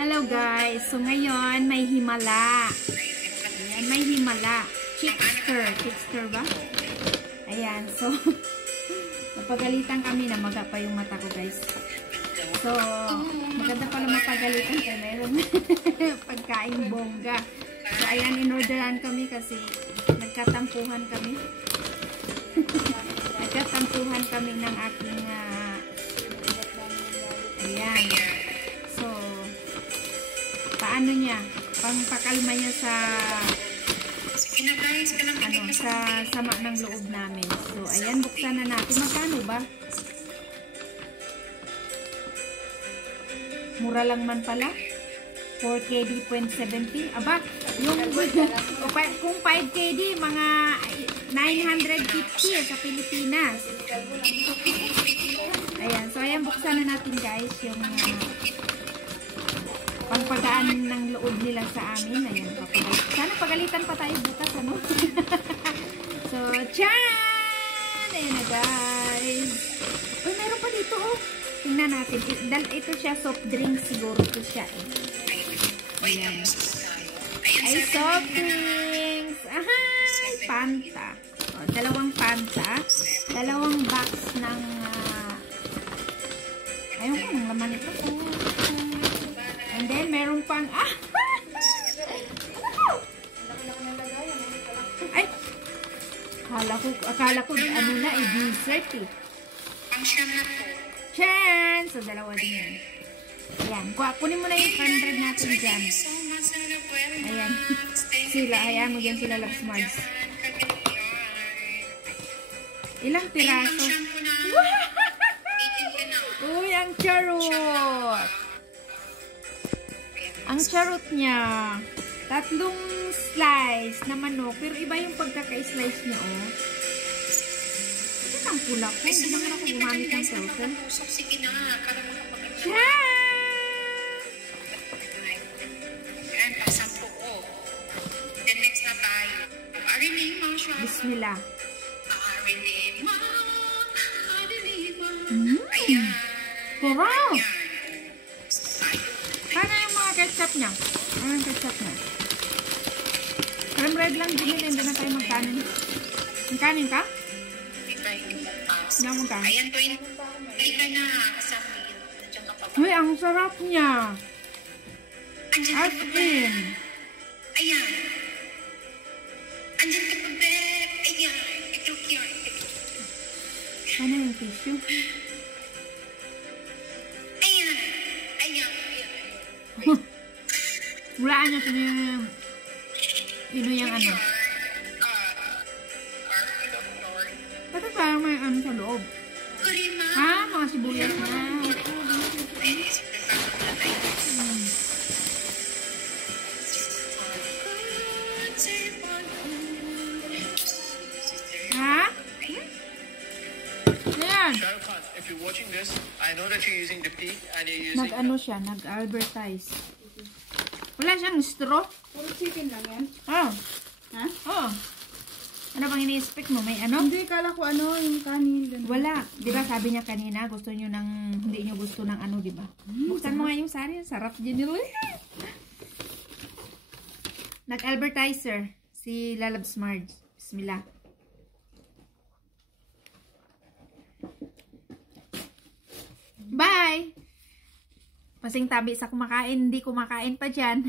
Hello guys, so ngayon may himala. Ayan, may himala. Chickster ba? Ayan, so napagalitan kami na maga pa yung mata ko guys. So, maganda pala mapagalitan kaya meron pagkain bongga. So, ayan, inorderan kami kasi nagkatampuhan kami. Nagkatampuhan kami ng aking ayan. So, paano niya? Pangpakalma niya sa sa sama ng loob namin. So, ayan, buksan na natin. Magkano ba? Mura lang man pala. 4KD, 0.70. Aba, yung kung 5KD, mga 950 sa Pilipinas. Ayan, so ayan, buksan na natin guys yung pangpagaan ng loob nila sa amin. Ayan, sana pagalitan pa tayo bukas, ano? So, tiyaan! Ayan na guys. Uy, meron pa dito, oh. Tingnan natin. Ito siya, soft drink siguro ito siya, eh. Ayan. Ay, soft drinks. Ahay! Fanta. O, dalawang Fanta. Dalawang box ng ayun ko, ng laman ito. And then, meron pang ay! Akala ko, ano na, dessert, eh. Ang siyam na po. Chan! So, dalawa din yan. Ayan. Kunin mo na yung 100 natin dyan. Ayan. Sila. Ayan mo dyan sila Love Smarts. Ilang piraso? Uy, ang charot! Ang charot niya. 3 slice na manok. Pero iba yung pagkaka-slice niya, oh. Ang pula ko. Hindi naman ako gumamit ng filter. Yan! Yan, pasampo ko. Then next na tayo. Bismillah. Ayan. Wow! Paano yung mga ketchup niya? Ano yung ketchup niya? Creme red lang din yun. Hindi na tayo magkanin. Magkanin ka? Ilang magkanin? Ayan po yun. Hindi ka na. Uy, ang sarap niya. As in. Ayan. Andyan ka pa, Beb. Ayan. Ito yun. Ano yung tissue? Ayan. Ayan. Hulaan niyo sino yung ano. Ba't parang may ano sa loob? Ha? Mga sibuyas na. Ha? Ayan. If you're watching this, I know that you're using the P and you're using... Nag-ano siya, nag-advertise. Wala siyang straw. Puro chicken lang yan. Oh. Ha? Oh. Ano bang ini-expect mo? May ano? Hindi, kala ko ano, yung kanin. Ganun. Wala. Di ba sabi niya kanina, gusto niyo ng, hindi niyo gusto ng ano, di ba? Buksan mo nga yung sari. Sarap din nila. Nag-advertiser. Si Lalab Smart. Bismillah. Bye! Pasing tabi sa kumakain, hindi kumakain pa dyan.